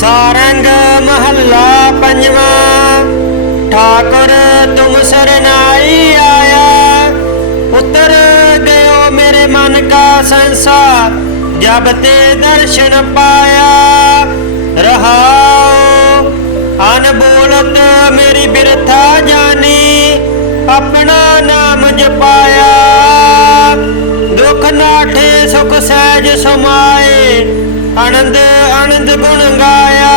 सारंग महला पंजवा। ठाकुर तुम सरनाई आया, उतर गयो मेरे मन का संसार, जब ते दर्शन पाया। रहाओ अनबोलत मेरी बिरथा जानी, अपना नाम जपाया। दुख नाठे सुख सहज समाए, आनंद आनंद गुण गाया।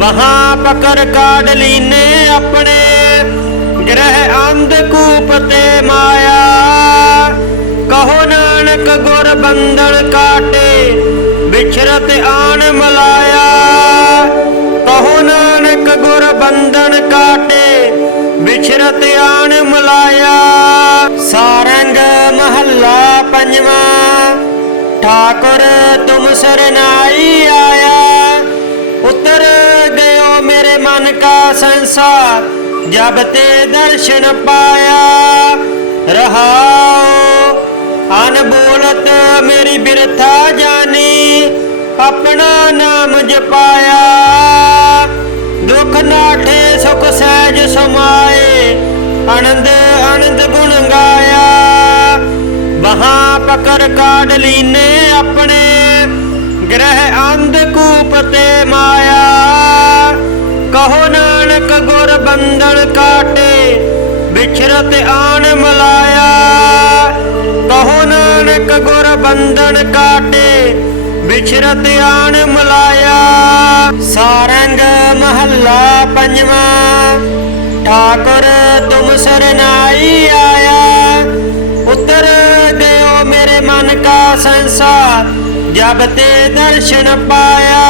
वहां पकड़ काढ़ लीने अपने, ग्रह अंधकूप ते माया। कहो नानक गुर बंधन काटे, बिछरत आन मलाया। कहो नानक गुर बंधन काटे, बिछरत आन मलाया। सारंग महला पंजवा। ठाकुर तुम सरनाई आया, उतर गयो मेरे मन का संसार, जब ते दर्शन पाया। रहाओ अनबोलत मेरी बिरथा जानी, अपना नाम जपाया। दुख नाठे सुख सहज समाए, आनंद आनंद गुण गाया। वहां पकड़ काढ़ लीने अपने, ग्रह अंधकूप ते माया। कहो नानक गुर बंधन काटे, बिछरत आन मलाया। कहो नानक गुर बंधन काटे, बिछरत आन मलाया। सारंग महला पंजवा। ठाकुर तुम सरनाई आया, उतर गयो मेरे मन का संसार, जब ते दर्शन पाया।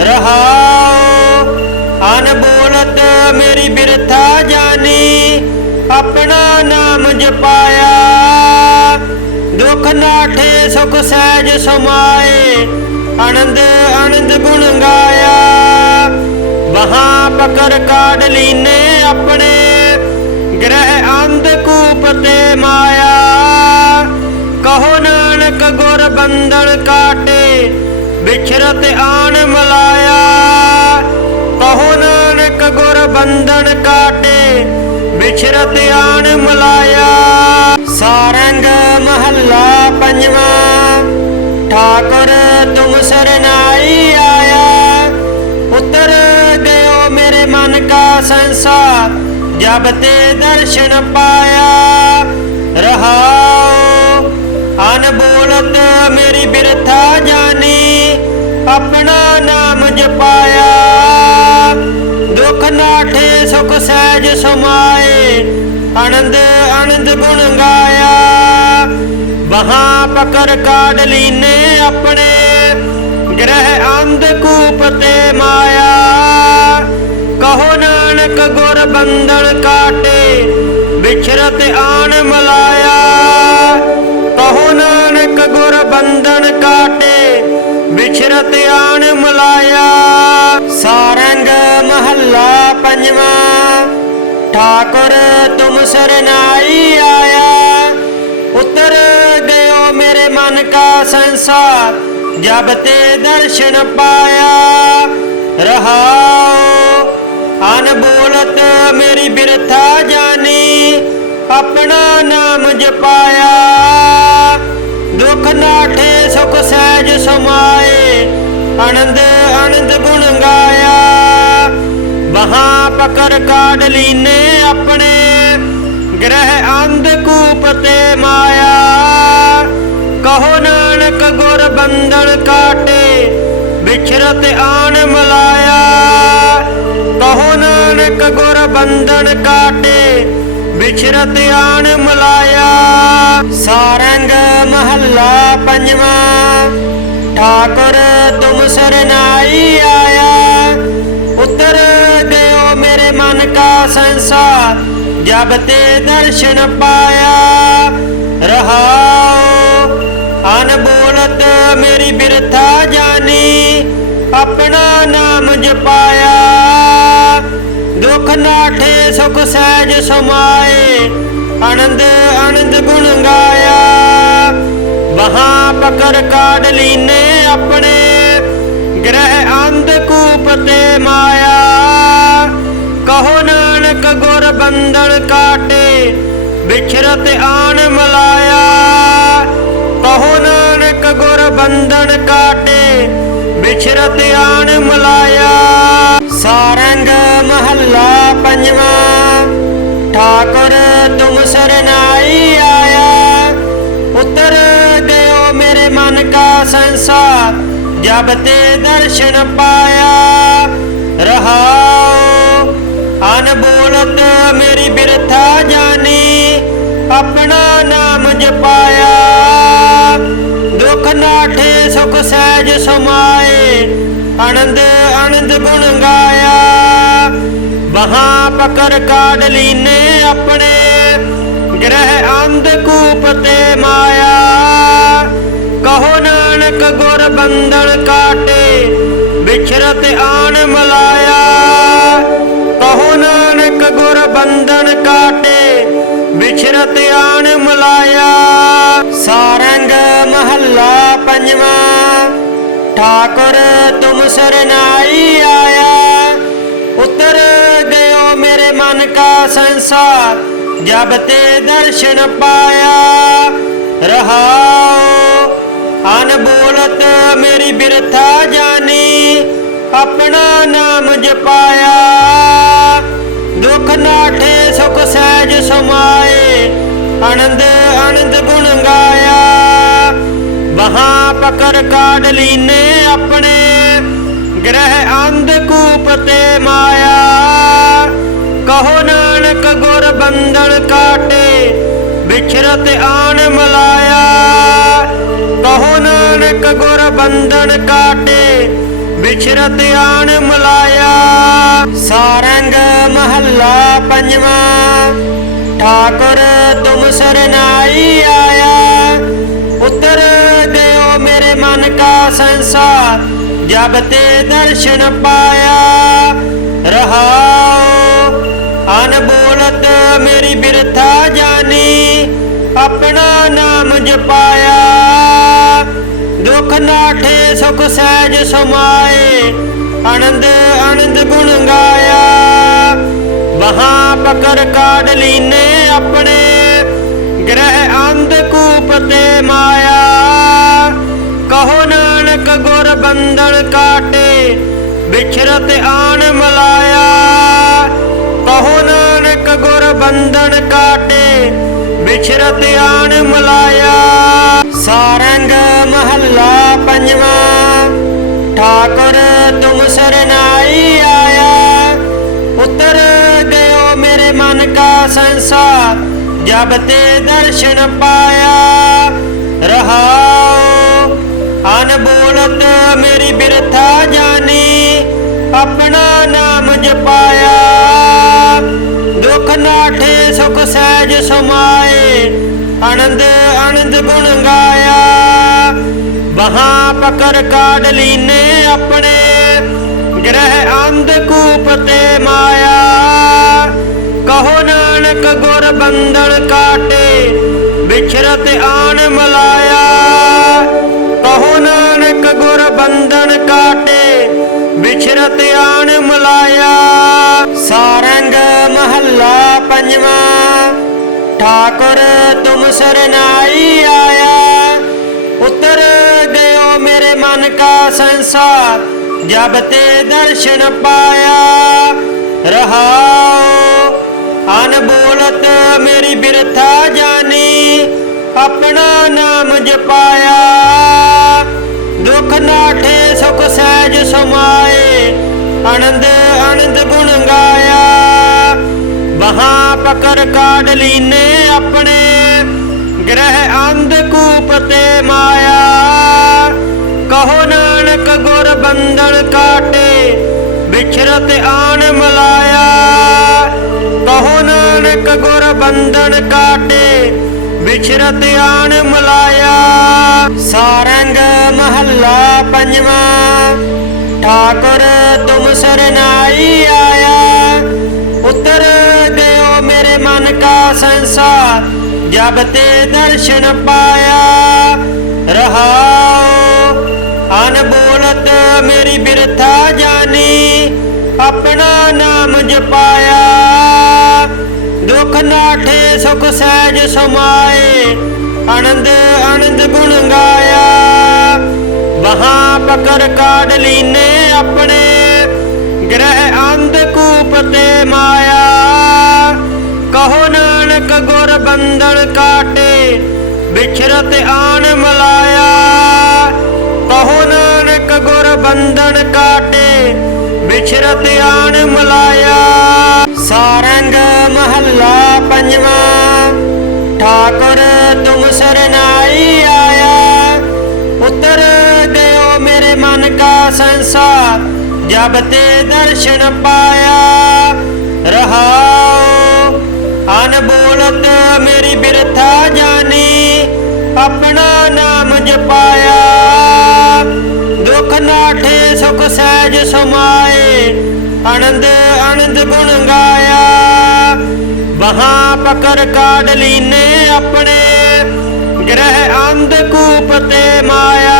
रहाओ अनबोलत मेरी बिरथा जानी, अपना नाम जपाया। दुख नाठे सुख सहज समाए, आनंद आनंद गुण गाया। वहां पकड़ काढ़ लीने अपने, ग्रह अंधकूप ते माया। कहो नानक गुर बंधन काटे, बिछरत आन मलाया। कहो नानक गुर बंधन काटे, बिछरत आन मलाया। सारंग महला पंजवा। ठाकुर तुम सरनाई आया, उतर गयो मेरे मन का संसार, जब ते दर्शन पाया। रहाओ अनबोलत मेरी बिरथा जानी, अपना नाम जपाया। दुख नाठे सुख सहज समाए, आनंद आनंद गुण गाया। वहां पकड़ काढ़ लीने अपने, ग्रह अंधकूप ते माया। कहो नानक गुर बंधन काटे, बिछरत आन मलाया। कहो नानक गुर बंधन काटे, बिछरत आन मलाया। सारंग महला पंजवा। ठाकुर तुम सरनाई आया, उतर गयो मेरे मन का संसार, जब ते दर्शन पाया। रहाओ अनबोलत मेरी बिरथा जानी, अपना नाम जपाया। दुख नाठे सुख सहज समाए, आनंद आनंद गुण गाया। वहां पकड़ काढ़ लीने अपने, ग्रह अंधकूप ते माया। कहो नानक गुर बंधन काटे, बिछरत आन मलाया। कहो नानक गुर बंधन काटे, बिछरत आन मलाया। सारंग महला पंजवा। ठाकुर तुम सरनाई आया, उतर गयो मेरे मन का संसार, जब ते दर्शन पाया। रहाओ अनबोलत मेरी बिरथा जानी, अपना नाम जपाया। दुख नाठे सुख सहज समाए, आनंद आनंद गुण गाया। वहां पकड़ काढ़ लीने अपने, ग्रह ते माया। कहो नानक गुर बंधन काटे, बिछरत आन मलाया। कहो नानक गुर बंधन काटे, बिछरत आन मलाया। सारंग महला पंजवा। ठाकुर तुम सरनाई आया, उतर गयो मेरे मन का संसार, जब ते दर्शन पाया। रहाओ अनबोलत मेरी बिरथा जानी, अपना नाम जपाया। दुख नाठे सुख सहज समाए, आनंद आनंद गुण गाया। वहां पकड़ काढ़ लीने अपने, ग्रह अंधकूप ते माया। कहो नानक गुर बंधन काटे, बिछरत आन मलाया। कहो नानक गुर बंधन काटे, बिछरत आन मलाया। सारंग महला पंजवा। ठाकुर तुम सरनाई आया, उतर गयो मेरे मन का संसार, जब ते दर्शन पाया। रहाओ अनबोलत मेरी बिरथा जानी, अपना नाम जपाया। दुख नाठे सुख सहज समाए, आनंद आनंद गुण गाया। वहां पकड़ काढ़ लीने अपने, ग्रह अंधकूप ते माया। कहो नानक गुर बंधन काटे, बिछरत आन मलाया। कहो नानक गुर बंधन काटे, बिछरत आन मलाया। सारंग महला पंजवा। ठाकुर तुम सरनाई आया, उतर गयो मेरे मन का संसार, जब ते दर्शन पाया। रहाओ अनबोलत मेरी बिरथा जानी, अपना नाम जपाया। दुख नाठे सुख सहज समाए, आनंद आनंद गुण गाया। वहां पकड़ काढ़ लीने अपने, ग्रह अंधकूप ते माया। कहो नानक गुर बंधन काटे, बिछरत आन मलाया। कहो नानक गुर बंधन काटे, बिछरत आन मलाया। सारंग महला पंजवा। ठाकुर तुम सरनाई आया, उतर गयो मेरे मन का संसार, जब ते दर्शन पाया। रहाओ अनबोलत मेरी बिरथा जानी, अपना नाम जपाया। दुख नाठे सुख सहज समाए, आनंद आनंद गुण गाया। वहां पकड़ काढ़ लीने अपने, ग्रह अंधकूप ते माया। कहो नानक गुर बंधन काटे, बिछरत आन मलाया। कहो नानक गुर बंधन काटे, बिछरत आन मलाया। सारंग महला पंजवा। ठाकुर तुम सरनाई आया, उतर गयो मेरे मन का संसार, जब ते दर्शन पाया। रहाओ अनबोलत मेरी बिरथा जानी, अपना नाम जपाया। दुख नाठे सुख सहज समाए, आनंद आनंद गुण गाया। वहां पकड़ काढ़ लीने अपने, ग्रह अंधकूप ते माया। कहो नानक गुर बंधन काटे, बिछरत आन मलाया। कहो नानक गुर बंधन काटे, बिछरत आन मलाया। सारंग महला पंजवा। ठाकुर तुम सरनाई आया, उतर गयो मेरे मन का संसार, जब ते दर्शन पाया। रहाओ अनबोलत मेरी बिरथा जानी, अपना नाम जपाया। दुख नाठे सुख सहज समाए, आनंद आनंद गुण गाया। वहां पकड़ काढ़ लीने अपने, ग्रह अंधकूप ते माया। कहो नानक गुर बंधन काटे, बिछरत आन मलाया। कहो नानक गुर बंधन काटे, बिछरत आन मलाया। सारंग महला पंजवा, ठाकुर तुम सरनाई आया। उतर गयो मेरे मन का संसार, जब ते दर्शन पाया। रहाओ अनबोलत मेरी बिरथा जानी, अपना नाम जपाया। दुख नाठे सुख सहज समाए, आनंद आनंद गुण गाया। वहां पकड़ काढ़ लीने अपने, ग्रह अंधकूप ते माया।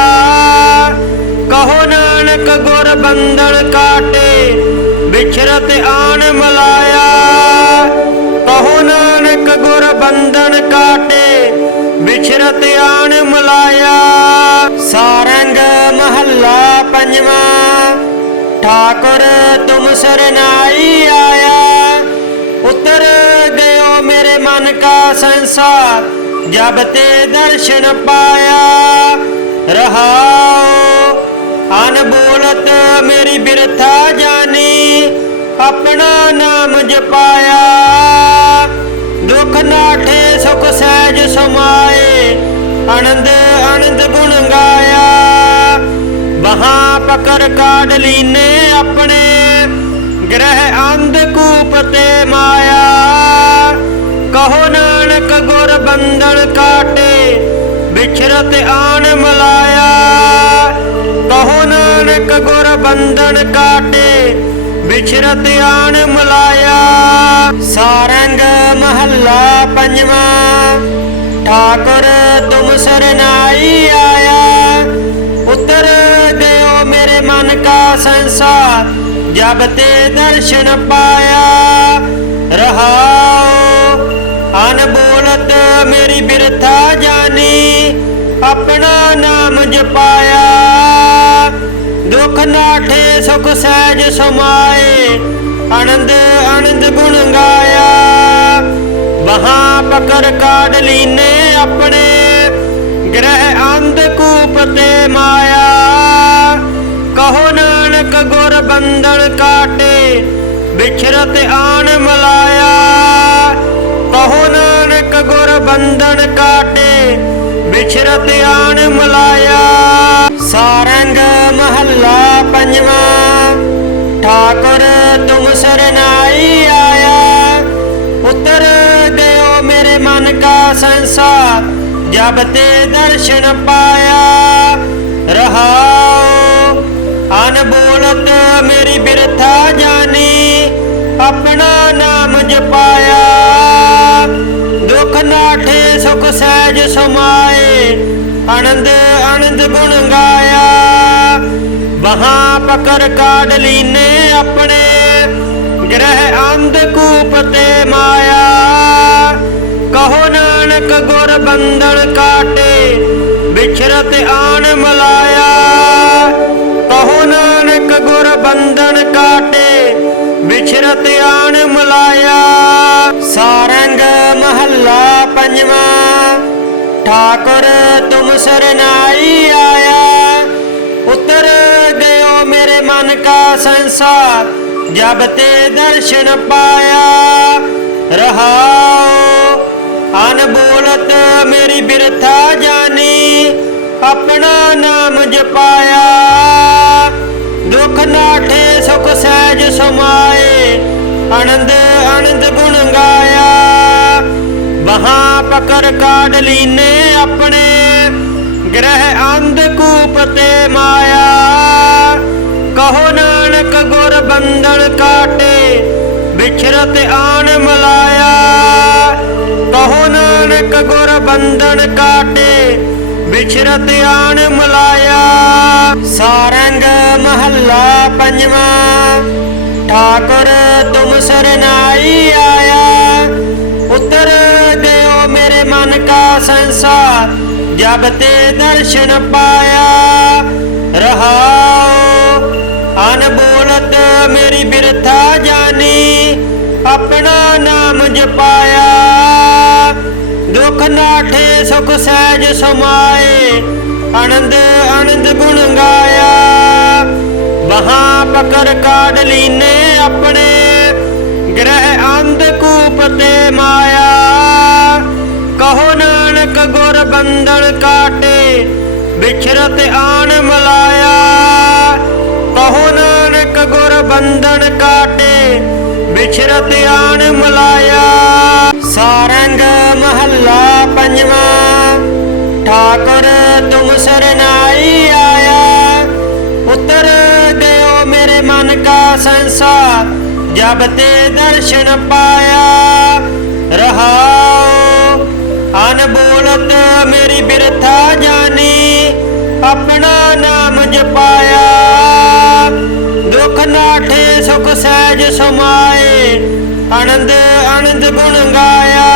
कहो नानक गुर बंधन काटे, बिछरत आन मलाया। कहो नानक गुर बंधन काटे, बिछरत आन मलाया। सारंग महला पंजवा, ठाकुर तुम सरनाई आया। उतर गयो मेरे मन का संसार, जब ते दर्शन पाया। रहाओ अनबोलत मेरी बिरथा जानी, अपना नाम जपाया। दुख नाठे सुख सहज समाए, आनंद आनंद गुण गाया। वहां पकड़ काढ़ लीने अपने, ग्रह अंधकूप ते माया। कहो नानक गुर बंधन काटे, बिछरत आन मलाया। कहो नानक गुर बंधन काटे, बिछरत आन मलाया। सारंग महला पंजवा, ठाकुर तुम सरनाई आया। उतर गयो मेरे मन का संसार, जब ते दर्शन पाया। रहाओ अनबोलत मेरी बिरथा जानी, अपना नाम जपाया। दुख नाठे सुख सहज समाए, आनंद आनंद गुण गाया। वहां पकड़ काढ़ लीने अपने, ग्रह अंधकूप ते माया। कहो नानक गुर बंधन काटे, बिछरत आन मलाया। कहो नानक गुर बंधन काटे, बिछरत आन मलाया। सारंग महला पंजवा, ठाकुर तुम सरनाई आया। उतर गयो मेरे मन का संसार, जब ते दर्शन पाया। रहाओ अनबोलत मेरी बिरथा जानी, अपना नाम जपाया। दुख नाठे सुख सहज समाए, आनंद आनंद गुण गाया। वहां पकड़ काढ़ लीने अपने, ग्रह अंधकूप ते माया। कहो नानक गुर बंधन काटे, बिछरत आन मलाया। कहो नानक गुर बंधन काटे, बिछरत आन मलाया। सारंग महला पंजवा, ठाकुर तुम सरनाई आया। उतर गयो मेरे मन का संसार, जब ते दर्शन पाया। रहाओ अनबोलत मेरी बिरथा जानी, अपना नाम जपाया। दुख नाठे सुख सहज समाए, आनंद आनंद गुण गाया। वहां पकड़ काढ़ लीने अपने, ग्रह अंधकूप ते माया। कहो नानक गुर बंधन काटे, बिछरत आन मलाया। कहो नानक गुर बंधन काटे, बिछरत आन मलाया। सारंग महला पंजवा। ठाकुर तुम सरनाई आया। उतर गयो मेरे मन का संसार, जब ते दर्शन पाया। रहाओ अनबोलत मेरी बिरथा जानी, अपना नाम जपाया। दुख नाठे सुख सहज समाए, आनंद आनंद गुण गाया। वहां पकड़ काढ़ लीने अपने, ग्रह अंधकूप ते माया। कहो नानक गुर बंधन काटे, बिछरत आन मलाया। कहो नानक गुर बंधन काटे, बिछरत आन मलाया। सारंग महला पंजवा। ठाकुर तुम सरनाई आया। उतर गयो मेरे मन का संसार, जब ते दर्शन पाया। रहाओ अनबोलत मेरी बिरथा जानी, अपना नाम जपाया। दुख नाठे सुख सहज समाए, आनंद आनंद गुण गाया।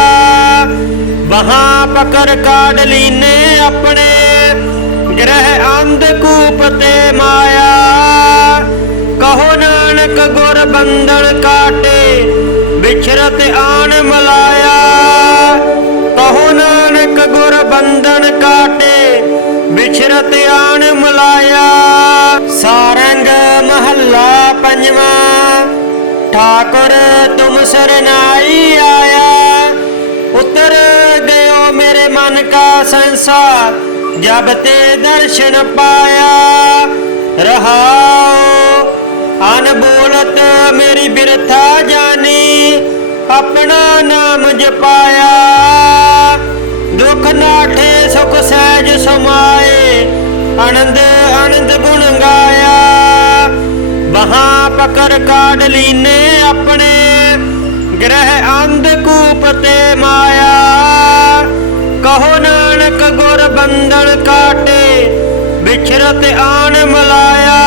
वहां पकड़ काढ़ लीने अपने, ग्रह अंधकूप ते माया। कहो नानक गुर बंधन काटे, बिछरत आन मलाया। कहो नानक गुर बंधन काटे, बिछरत आन मलाया। सारंग महला पंजवा। ठाकुर तुम सरनाई आया। उतर गयो मेरे मन का संसार, जब ते दर्शन पाया। रहाओ अनबोलत मेरी बिरथा जानी, अपना नाम जपाया। दुख नाठे सुख सहज समाए, आनंद आनंद गुण गाया। वहां पकड़ काढ़ लीने अपने, ग्रह अंधकूप ते माया। कहो नानक गुर बंधन काटे, बिछरत आन मलाया।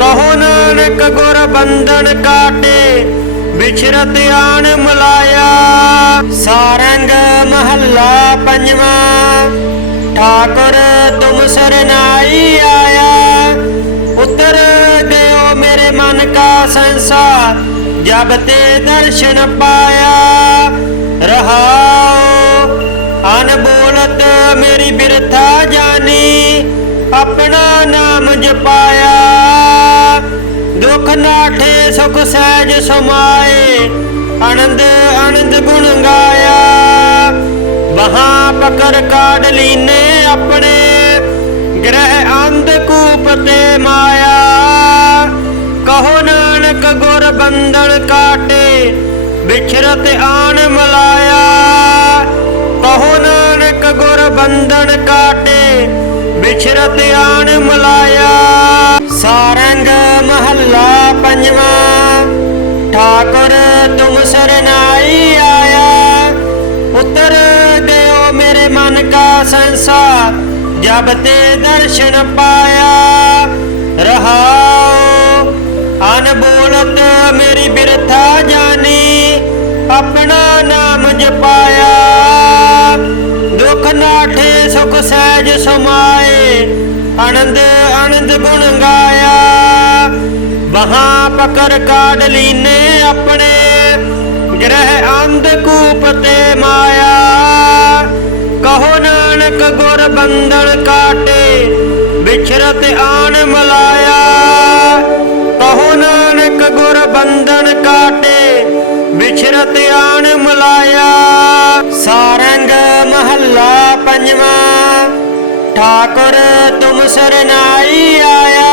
कहो नानक गुर बंधन काटे, बिछरत आन मलाया। सारंग महला पंजवा। ठाकुर तुम सरनाई आया। उतर गयो मेरे मन का संसार, जब ते दर्शन पाया। रहाओ अनबोलत मेरी बिरथा जानी, अपना नाम जपाया। दुख नाठे सुख सहज समाए, आनंद आनंद गुण गाया। वहां पकड़ काढ़ लीने अपने, ग्रह अंधकूप ते माया। कहो नानक गुर बंधन काटे, बिछरत आन मलाया। कहो नानक गुर बंधन काटे, बिछरत आन मलाया। सारंग महला पंजवा। ठाकुर तुम सरनाई आया। उतर गयो मेरे मन का संसार, जब ते दर्शन पाया। रहाओ अनबोलत मेरी बिरथा जानी, अपना नाम जपाया। दुख नाठे सुख सहज समाए, आनंद आनंद गुण गाया। वहां पकड़ काढ़ लीने अपने, ग्रह अंधकूप ते माया। कहो नानक गुर बंधन काटे, बिछरत आन मलाया। कहो नानक गुर बंधन काटे, बिछरत आन मलाया। सारंग महला पंजवा। ठाकुर तुम सरनाई आया।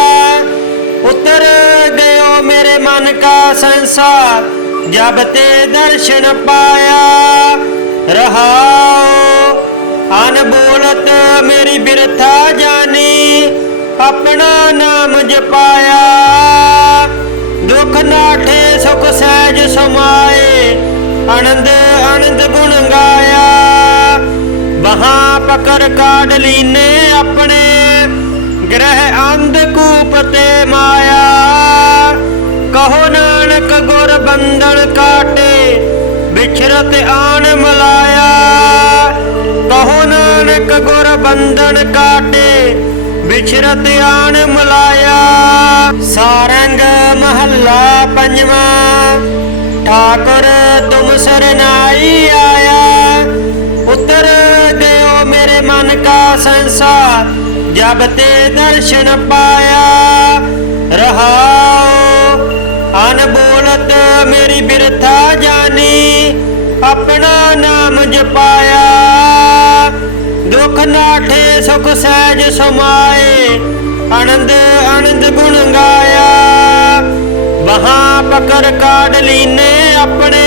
उतर गयो मेरे मन का संसार, जब ते दर्शन पाया। रहाओ अनबोलत मेरी बिरथा जानी, अपना नाम जपाया। दुख नाठे सुख सहज समाए, आनंद आनंद गुण गाया। वहाँ पकड़ काढ़ लीने अपने ग्रह अंधकूप ते माया। कहो नानक गुर बंधन काटे बिछरत आन मलाया। कहो नानक गुर बंधन काटे बिछरत आन मलाया। सारंग महला पंजवा ठाकुर तुम सरनाई आया। उतर गयो मेरे मन का संसार जब ते दर्शन पाया। रहाओ अनबोलत मेरी बिरथा जानी अपना नाम जपाया। दुख नाठे सुख सहज समाए आनंद आनंद गुण गाया। वहाँ पकड़ काढ़ लीने अपने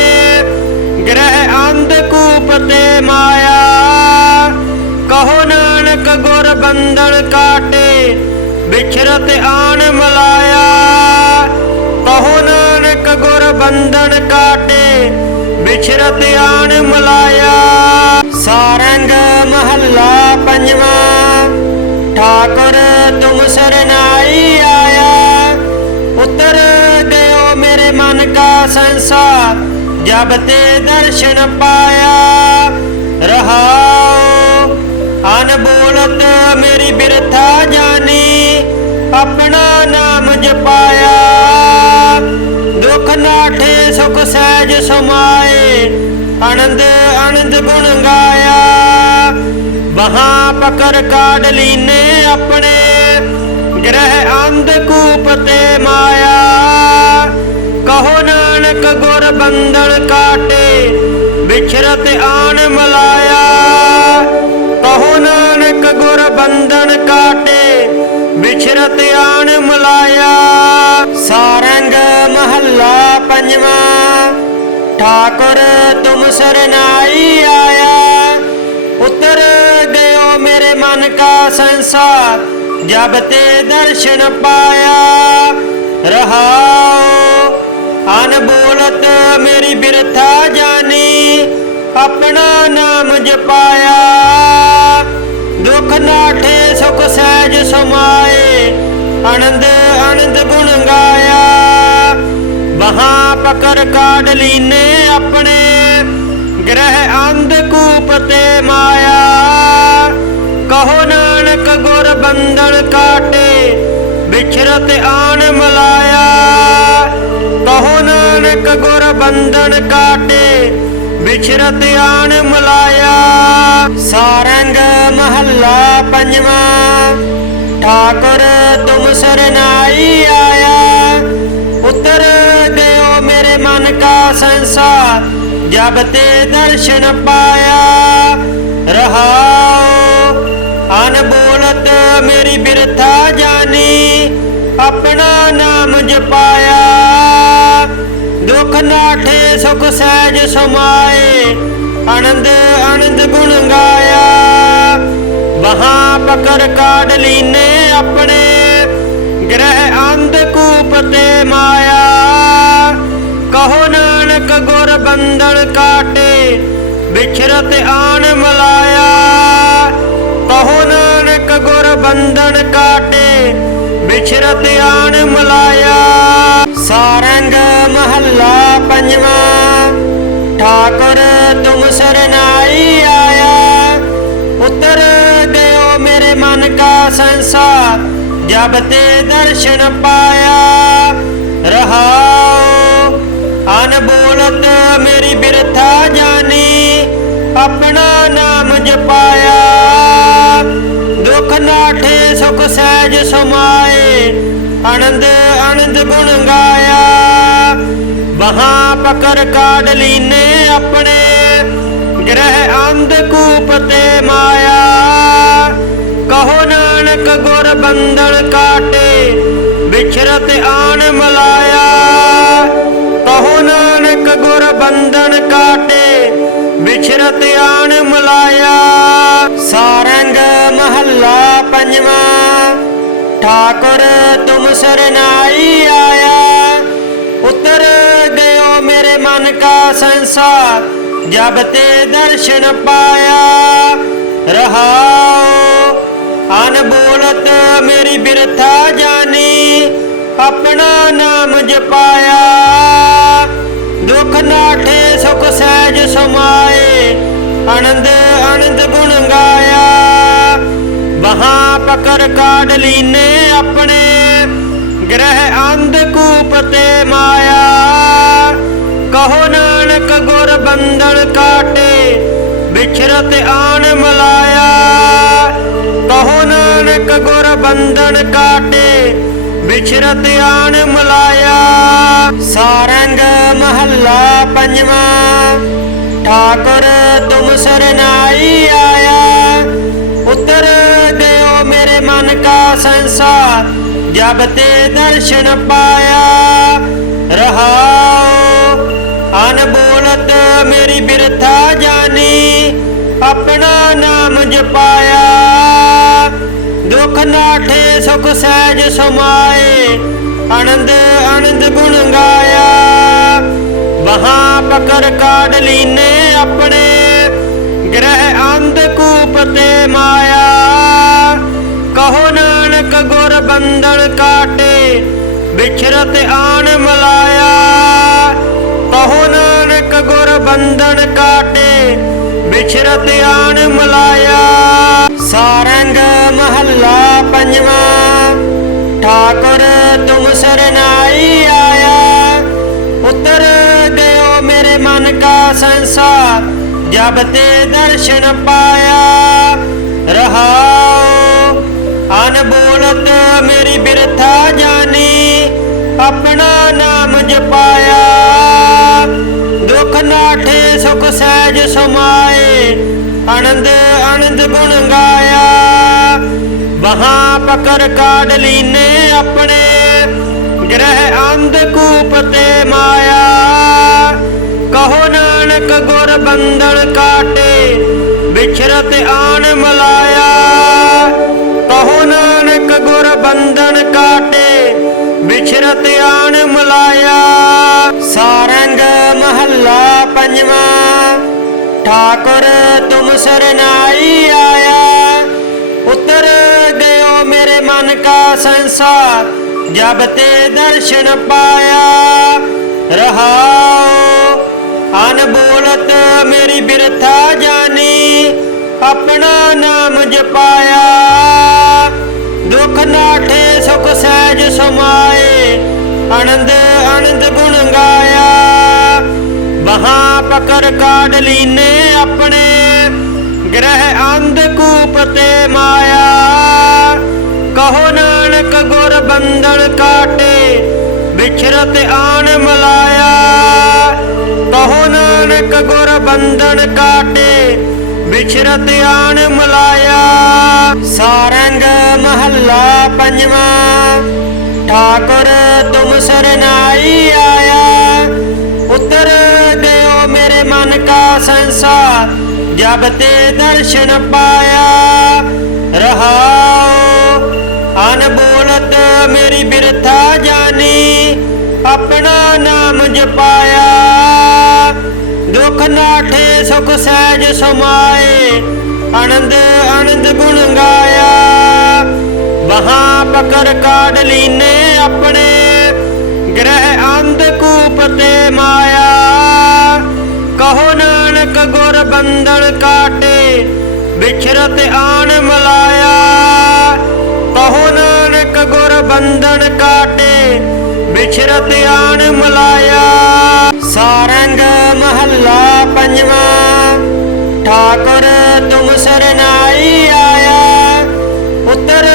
ग्रह अंधकूप ते माया। कहो नानक गुर बंधन काटे बिछरत आन मलाया। कहो नानक गुर बंधन काटे बिछरत आन मलाया। सारंग महला पंजवा ठाकुर तुम सरनाई आया। उतर गयो मेरे मन का संसार जब ते दर्शन पाया। रहाओ अनबोलत मेरी बिरथा जानी अपना नाम जपाया। दुख नाठे सुख सहज समाए आनंद आनंद गुण गाया। वहाँ पकड़ काढ़ लीने अपने ग्रह अंधकूप ते माया। कहो नानक गुर बंधन काटे बिछरत आन मलाया। कहो नानक गुर बंधन काटे बिछरत आन मलाया। सारंग महला पंजवा ठाकुर तुम सरनाई आया। उतर गयो मेरे मन का संसार जब ते दर्शन पाया। रहाओ अनबोलत मेरी बिरथा जानी अपना नाम जपाया। दुख नाठे सुख सहज समाए आनंद आनंद गुण गाया। वहाँ पकड़ काढ़ लीने अपने ग्रह अंधकूप ते माया। कहो नानक गुर बंधन काटे बिछरत आन मलाया। कहो नानक गुर बंधन काटे बिछरत आन मलाया। सारंग महला पंजवा ठाकुर तुम सरनाई आया। उतर गयो मेरे मन का संसार जब ते दर्शन पाया। रहाओ अनबोलत मेरी बिरथा जानी अपना नाम जपाया। दुख नाठे सुख सहज समाए आनंद आनंद गुण गाया। वहाँ पकड़ काढ़ लीने अपने ग्रह अंधकूप ते माया। कहो नानक गुर बंधन काटे बिछरत आन मलाया। कहो नानक गुर बंधन काटे बिछरत आन मलाया। सारंग महला पंजवा ठाकुर तुम सरनाई आया। उतर गयो मेरे मन का संसार जब ते दर्शन पाया। रहाओ अनबोलत मेरी बिरथा जानी अपना नाम जपाया। दुख नाठे सुख सहज समाए आनंद आनंद गुण गाया। वहाँ पकड़ काढ़ लीने अपने ग्रह अंधकूप ते माया। कहो नानक गुर बंधन काटे बिछरत आन मलाया। कहो नानक गुर बंधन काटे बिछरत आन मलाया। सारंग महला पंजवा ठाकुर तुम सरनाई आया। उतर गयो मेरे मन का संसार जब ते दर्शन पाया। रहाओ अनबोलत मेरी बिरथा जानी अपना नाम जपाया दुख नाठे सुख सहज समाए आनंद आनंद गुण गाया वहां पकड़ काढ़ लीने अपने ग्रह अंधकूप ते माया कहो नानक गुर बंधन काटे बिछरत आन मलाया कहो नानक गुर बंधन काटे बिछरत आन मलाया। सारंग महला पंजवा ठाकुर तुम सरनाई आया उतर गयो मेरे मन का संसार जब ते दर्शन पाया रहाओ अनबोलत मेरी बिरथा जानी अपना नाम जपाया दुख नाठे सुख सहज समाए आनंद आनंद गुण गाया वहां पकड़ काढ़ लीने अपने ग्रह अंधकूप ते माया कहो नानक गुर बंधन काटे बिछरत आन मलाया कहो नानक गुर बंधन काटे बिछरत आन मलाया। सारंग महला पंजवा ठाकुर तुम सरनाई आया उतर गयो मेरे मन का संसार जब ते दर्शन पाया रहाओ अनबोलत मेरी बिरथा जानी अपना नाम जपाया दुख नाठे सुख सहज समाए आनंद आनंद गुण गाया वहां पकड़ काढ़ लीने अपने ग्रह अंधकूप ते माया कहो नानक गुर बंधन काटे बिछरत आन मलाया कहो नानक गुर बंधन काटे बिछरत आन मलाया। सारंग महला पंजवा ठाकुर तुम सरनाई आया उतर गयो मेरे मन का संसार जब ते दर्शन पाया रहाओ अनबोलत मेरी बिरथा जानी अपना नाम जपाया दुख नाठे सुख सहज समाए आनंद आनंद गुण गाया वहां पकड़ काढ़ लीने अपने ग्रह अंधकूप ते माया कहो नानक गुर बंधन काटे बिछरत आन मलाया कहो नानक गुर बंधन काटे बिछरत आन मलाया। सारंग महला पंजवा ठाकुर तुम सरनाई आया उतर गयो मेरे मन का संसार जब ते दर्शन पाया रहाओ अनबोलत मेरी बिरथा जानी अपना नाम जपाया दुख नाठे सुख सहज समाए आनंद आनंद गुण गाया वहां पकड़ काढ़ लीने अपने ग्रह अंधकूप ते माया कहो नानक गुर बंधन काटे बिछरत आन मलाया कहो नानक गुर बंधन काटे बिछरत आन मलाया। सारंग महला पंजवा ठाकुर तुम सरनाई आया उतर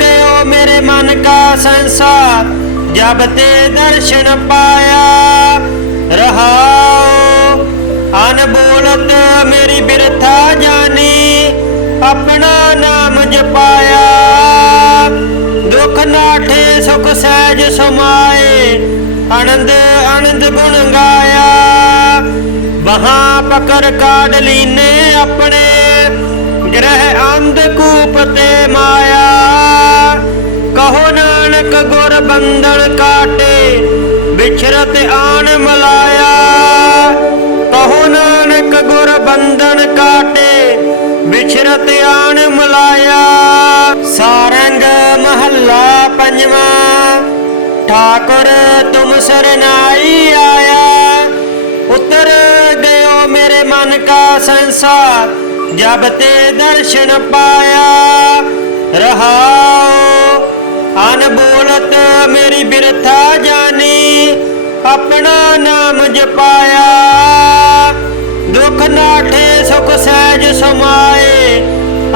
गयो मेरे मन का संसार जब ते दर्शन पाया रहाओ अनबोलत मेरी बिरथा जानी अपना नाम जपाया दुख नाठे सुख सहज समाए आनंद आनंद गुण गाया वहां पकड़ काढ़ लीने अपने ग्रह अंधकूप ते माया कहो नानक गुर बंधन काटे बिछरत आन मलाया कहो नानक गुर बंधन काटे ਵਿਛਰਤ ਆਣ ਮਲਾਇਆ। ਸਾਰੰਗ ਮਹੱਲਾ ਪੰਜਵਾਂ। ठाकुर तुम सरनाई आया, उतर गयो मेरे मन का संसार, जब ते दर्शन पाया। रहाओ अनबोलत मेरी बिरथा जानी, अपना नाम जपाया। दुख नाठे सुख सहज समाए,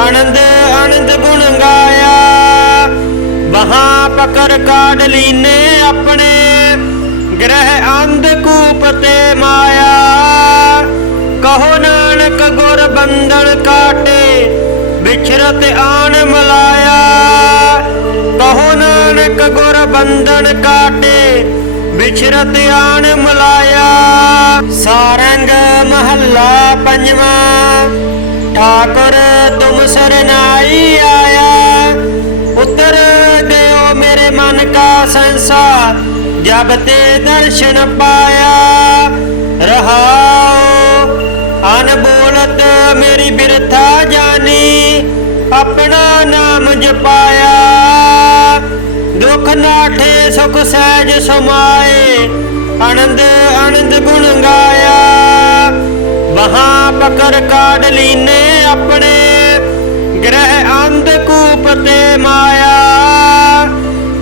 आनंद आनंद गुण गाया। वहां पकड़ काट लीने अपने, ग्रह अंधकूप ते माया। कहो नानक गुर बंधन काटे, बिछरत आन मलाया। कहो नानक गुर बंधन काटे, बिछरत आन मलाया। सारंग महला पंजवां। ठाकुर तुम सरनाई आया, उतर गयो मेरे मन का संसार, जब ते दर्शन पाया। रहाओ अनबोलत मेरी बिरथा जानी, अपना नाम जपाया। दुख नाठे सुख सहज समाए, आनंद आनंद गुण गाया। वहां पकड़ काट लीने अपने, ग्रह अंधकूप ते माया।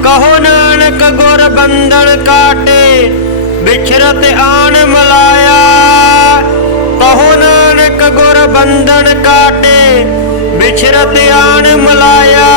कहो नानक गुर बंधन काटे, बिछरत आन मलाया। कहो नानक गुर बंधन काटे, बिछरत आन मलाया।